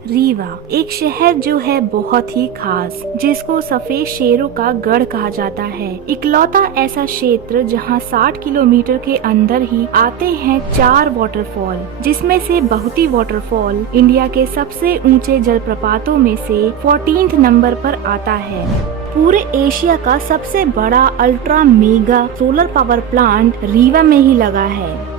रीवा एक शहर जो है बहुत ही खास, जिसको सफेद शेरों का गढ़ कहा जाता है। इकलौता ऐसा क्षेत्र जहां 60 किलोमीटर के अंदर ही आते हैं 4 वाटरफॉल, जिसमें से बहुती वाटरफॉल इंडिया के सबसे ऊंचे जलप्रपातों में से 14th नंबर पर आता है। पूरे एशिया का सबसे बड़ा ultra mega solar power plant Rewa में ही लगा है।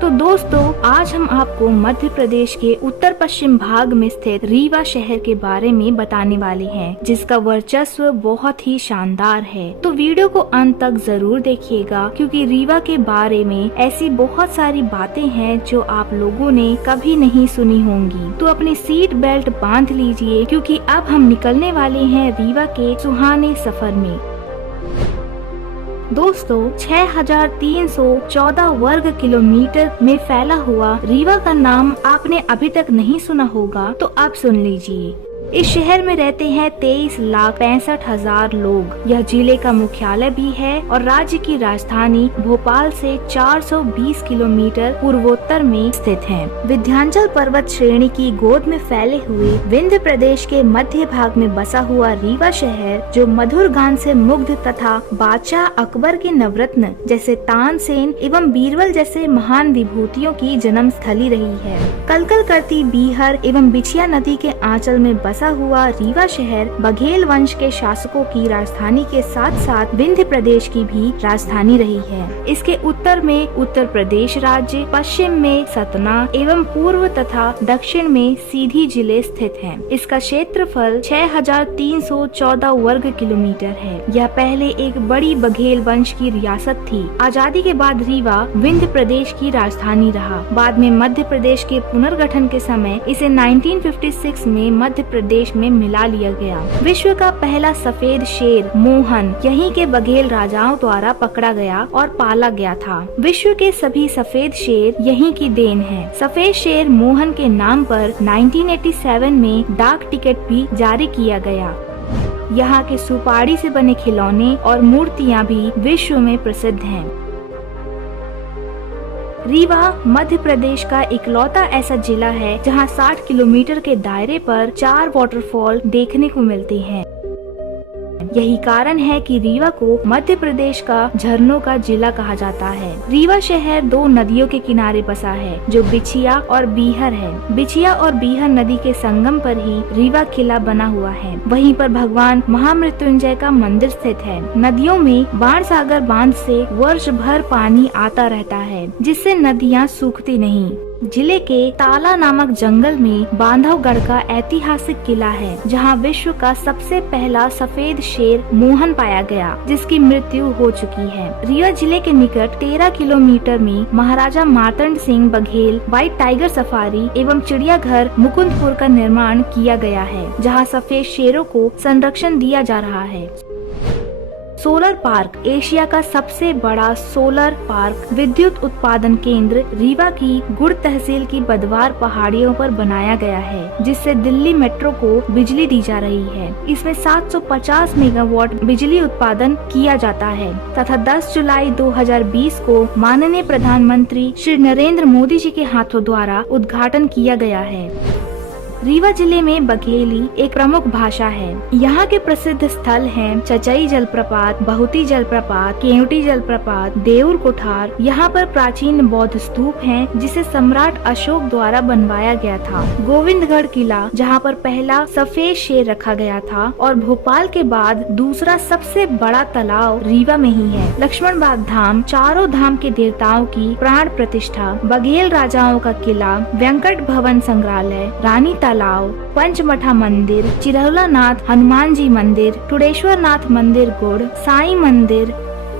तो दोस्तों, आज हम आपको मध्य प्रदेश के उत्तर पश्चिम भाग में स्थित रीवा शहर के बारे में बताने वाले हैं, जिसका वर्चस्व बहुत ही शानदार है। तो वीडियो को अंत तक जरूर देखिएगा, क्योंकि रीवा के बारे में ऐसी बहुत सारी बातें हैं जो आप लोगों ने कभी नहीं सुनी होंगी। तो अपनी सीट बेल्ट बांध लीजिए, क्योंकि अब हम निकलने वाले हैं रीवा के सुहाने सफर में। दोस्तों, 6314 वर्ग किलोमीटर में फैला हुआ रीवा का नाम आपने अभी तक नहीं सुना होगा, तो अब सुन लीजिए। इस शहर में रहते हैं 23,65,000 लोग। यह जिले का मुख्यालय भी है और राज्य की राजधानी भोपाल से 420 किलोमीटर पूर्वोत्तर में स्थित है। विंध्याचल पर्वत श्रेणी की गोद में फैले हुए विंध्य प्रदेश के मध्य भाग में बसा हुआ रीवा शहर, जो मधुर गान से मुग्ध तथा बादशाह अकबर के नवरत्न जैसे तानसेन एवं बीरबल जैसे महान विभूतियों की जन्म स्थली रही है। कलकल करती बीहर एवं बिछिया नदी के आंचल में बसा हुआ रीवा शहर बघेल वंश के शासकों की राजधानी के साथ साथ विंध्य प्रदेश की भी राजधानी रही है। इसके उत्तर में उत्तर प्रदेश राज्य, पश्चिम में सतना एवं पूर्व तथा दक्षिण में सीधी जिले स्थित हैं। इसका क्षेत्रफल 6314 वर्ग किलोमीटर है। यह पहले एक बड़ी बघेल वंश की रियासत थी। आजादी के बाद रीवा विंध्य प्रदेश की राजधानी रहा। बाद में मध्य प्रदेश के पुनर्गठन के समय इसे 1956 में मध्य प्रदेश में मिला लिया गया। विश्व का पहला सफेद शेर मोहन यहीं के बघेल राजाओं द्वारा पकड़ा गया और पाला गया था। विश्व के सभी सफेद शेर यहीं की देन है। सफेद शेर मोहन के नाम पर 1987 में डाक टिकट भी जारी किया गया। यहाँ के सुपारी से बने खिलौने और मूर्तियाँ भी विश्व में प्रसिद्ध हैं। रीवा मध्य प्रदेश का इकलौता ऐसा जिला है जहां 60 किलोमीटर के दायरे पर 4 वाटरफॉल देखने को मिलते हैं। यही कारण है कि रीवा को मध्य प्रदेश का झरनों का जिला कहा जाता है। रीवा शहर 2 नदियों के किनारे बसा है, जो बिछिया और बीहर है। बिछिया और बीहर नदी के संगम पर ही रीवा किला बना हुआ है। वहीं पर भगवान महामृत्युंजय का मंदिर स्थित है। नदियों में बाणसागर बांध से वर्ष भर पानी आता रहता है, जिससे नदियाँ सूखती नहीं। जिले के ताला नामक जंगल में बांधवगढ़ का ऐतिहासिक किला है, जहां विश्व का सबसे पहला सफेद शेर मोहन पाया गया, जिसकी मृत्यु हो चुकी है। रीवा जिले के निकट 13 किलोमीटर में Maharaja Martand Singh Baghel white tiger safari एवं चिड़ियाघर मुकुंदपुर का निर्माण किया गया है, जहां सफेद शेरों को संरक्षण दिया जा रहा है। सोलर पार्क एशिया का सबसे बड़ा सोलर पार्क विद्युत उत्पादन केंद्र रीवा की गुड़ तहसील की बदवार पहाड़ियों पर बनाया गया है, जिससे दिल्ली मेट्रो को बिजली दी जा रही है। इसमें 750 मेगावाट बिजली उत्पादन किया जाता है तथा 10 जुलाई 2020 को माननीय प्रधानमंत्री श्री नरेंद्र मोदी जी के हाथों द्वारा उद्घाटन किया गया है। रीवा जिले में बघेली एक प्रमुख भाषा है। यहाँ के प्रसिद्ध स्थल हैं चचई जलप्रपात, बहुती जलप्रपात, केवटी जलप्रपात, देउर कोठार। यहाँ पर प्राचीन बौद्ध स्तूप हैं, जिसे सम्राट अशोक द्वारा बनवाया गया था। गोविंदगढ़ किला, जहाँ पर पहला सफेद शेर रखा गया था, और भोपाल के बाद दूसरा सबसे बड़ा तालाब रीवा में ही है। लक्ष्मण बाग धाम, चारों धाम के देवताओं की प्राण प्रतिष्ठा, बघेल राजाओं का किला, वेंकट भवन संग्रहालय, रानी तालाब, पंचमठा मंदिर, चिरौला नाथ हनुमान जी मंदिर, टुडेश्वर नाथ मंदिर गुड़, साईं मंदिर,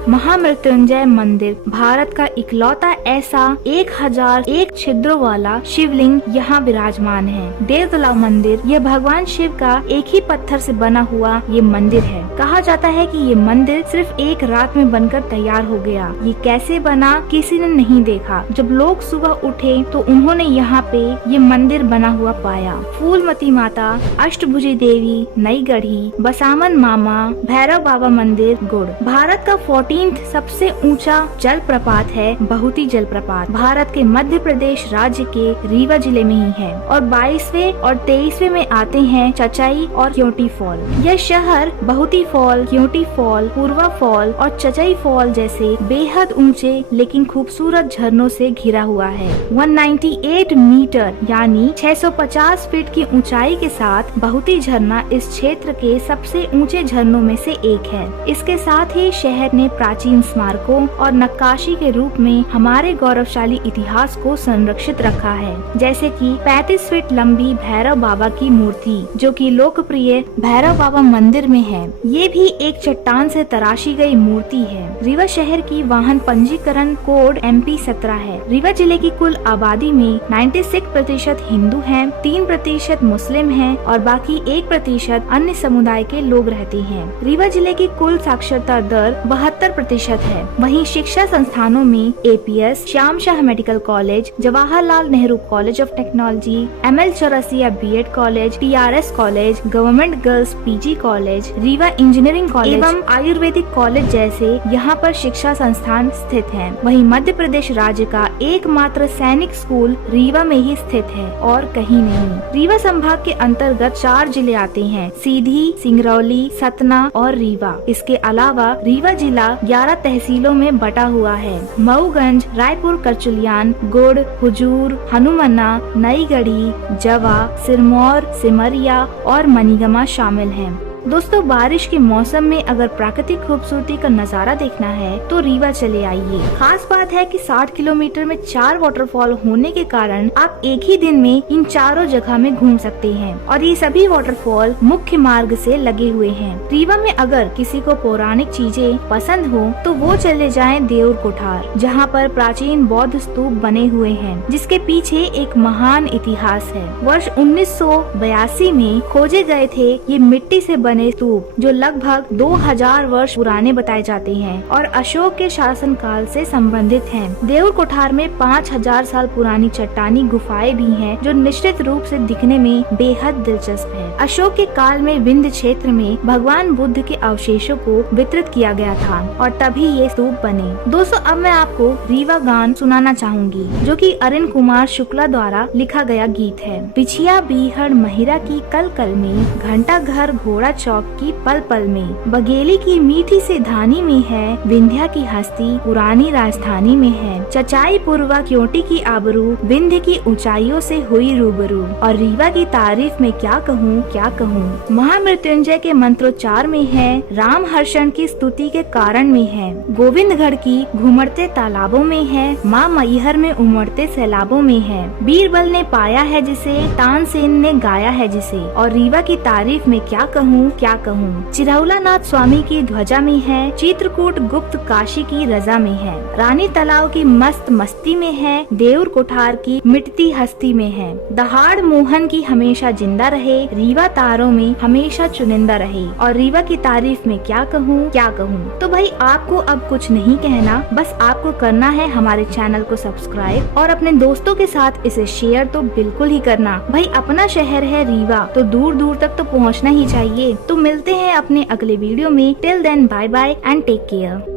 महामृत्युंजय मंदिर। भारत का इकलौता ऐसा 1001 छिद्रों वाला शिवलिंग यहाँ विराजमान है। देवतलाव मंदिर, यह भगवान शिव का एक ही पत्थर से बना हुआ ये मंदिर है। कहा जाता है कि ये मंदिर सिर्फ एक रात में बनकर तैयार हो गया। ये कैसे बना किसी ने नहीं देखा। जब लोग सुबह उठे तो उन्होंने यहाँ पे ये मंदिर बना हुआ पाया। फूलमती माता, अष्टभुजी देवी, नई गढ़ी, बसामन मामा, भैरव बाबा मंदिर गुड़। भारत का 14th सबसे ऊंचा जलप्रपात है बहुती जलप्रपात। भारत के मध्य प्रदेश राज्य के रीवा जिले में ही है और 22वें और 23वें में आते हैं चचाई और क्योटी फॉल। यह शहर बहुती फॉल, क्योटी फॉल, पूर्वा फॉल और चचाई फॉल जैसे बेहद ऊंचे लेकिन खूबसूरत झरनों से घिरा हुआ है। 198 मीटर यानी 650 फीट की ऊंचाई के साथ बहुती झरना इस क्षेत्र के सबसे ऊंचे झरनों में से एक है। इसके साथ ही शहर ने प्राचीन स्मारकों और नक्काशी के रूप में हमारे गौरवशाली इतिहास को संरक्षित रखा है, जैसे कि 35 फीट लंबी भैरव बाबा की मूर्ति जो कि लोकप्रिय भैरव बाबा मंदिर में है। ये भी एक चट्टान से तराशी गई मूर्ति है। रीवा शहर की वाहन पंजीकरण कोड MP 17 है। रीवा जिले की कुल आबादी में 96% हिंदू हैं, 3% मुस्लिम हैं और बाकी 1% अन्य समुदाय के लोग रहते हैं। रीवा जिले की कुल साक्षरता दर 72% है। वहीं शिक्षा संस्थानों में APS, Shyam Shah medical college, Jawaharlal Nehru college of technology, ML Chaurasia BEd college, TRS college, government girls PG college, Rewa engineering college एवं आयुर्वेदिक कॉलेज जैसे यहाँ पर शिक्षा संस्थान स्थित हैं। वहीं मध्य प्रदेश राज्य का एकमात्र सैनिक स्कूल रीवा में ही स्थित है और कहीं नहीं। रीवा संभाग के अंतर्गत 4 जिले आते हैं, सीधी, सिंगरौली, सतना और रीवा। इसके अलावा रीवा जिला 11 तहसीलों में बटा हुआ है। मऊगंज, रायपुर, करचुलियान, गुड़, हुजूर, हनुमन्ना, नई गढ़ी, जवा, सिरमौर, सिमरिया और मनीगमा शामिल हैं। दोस्तों, बारिश के मौसम में अगर प्राकृतिक खूबसूरती का नजारा देखना है तो रीवा चले आइए। खास बात है कि 60 किलोमीटर में 4 वाटरफॉल होने के कारण आप एक ही दिन में इन चारों जगह में घूम सकते हैं और ये सभी वाटरफॉल मुख्य मार्ग से लगे हुए हैं। रीवा में अगर किसी को पौराणिक चीजें पसंद हो तो वो चले जाएं देउर कोठार, जहाँ पर प्राचीन बौद्ध स्तूप बने हुए हैं जिसके पीछे एक महान इतिहास है। वर्ष 1982 में खोजे गए थे ये मिट्टी से बने स्तूप जो लगभग 2000 वर्ष पुराने बताए जाते हैं और अशोक के शासन काल से संबंधित हैं। देउर कोठार में 5000 साल पुरानी चट्टानी गुफाएं भी हैं जो निश्चित रूप से दिखने में बेहद दिलचस्प है। अशोक के काल में विंध्य क्षेत्र में भगवान बुद्ध के अवशेषों को वितरित किया गया था और तभी ये स्तूप बने। दोस्तों, अब मैं आपको रीवा गान सुनाना चाहूंगी जो कि अरुण कुमार शुक्ला द्वारा लिखा गया गीत है। बिछिया बीहड़ महिरा की कल कल में, घंटा घर घोड़ा चौक की पल पल में, बगेली की मीठी से धानी में है, विंध्या की हस्ती पुरानी राजधानी में है, चचाई पूर्वा क्योटी की आबरू विंध्य की ऊंचाइयों से हुई रूबरू, और रीवा की तारीफ में क्या कहूँ क्या कहूँ। महामृत्युंजय के मंत्रोच्चार में है, राम हर्षण की स्तुति के कारण में है, गोविंदगढ़ की घुमड़ते तालाबों में है, माँ मैहर में उमड़ते सैलाबों में है, बीरबल ने पाया है जिसे, तानसेन ने गाया है जिसे, और रीवा की तारीफ में क्या कहूँ क्या कहूँ। चिरौला नाथ स्वामी की ध्वजा में है, चित्रकूट गुप्त काशी की रजा में है, रानी तालाब की मस्त मस्ती में है, देउर कोठार की मिटती हस्ती में है, दहाड़ मोहन की हमेशा जिंदा रहे, रीवा तारों में हमेशा चुनिंदा रहे, और रीवा की तारीफ में क्या कहूँ क्या कहूँ। तो भाई आपको अब कुछ नहीं कहना, बस आपको करना है हमारे चैनल को सब्सक्राइब और अपने दोस्तों के साथ इसे शेयर तो बिल्कुल ही करना। भाई अपना शहर है रीवा तो दूर दूर तक तो पहुँचना ही चाहिए। तो मिलते हैं अपने अगले वीडियो में। Till then bye bye and take care.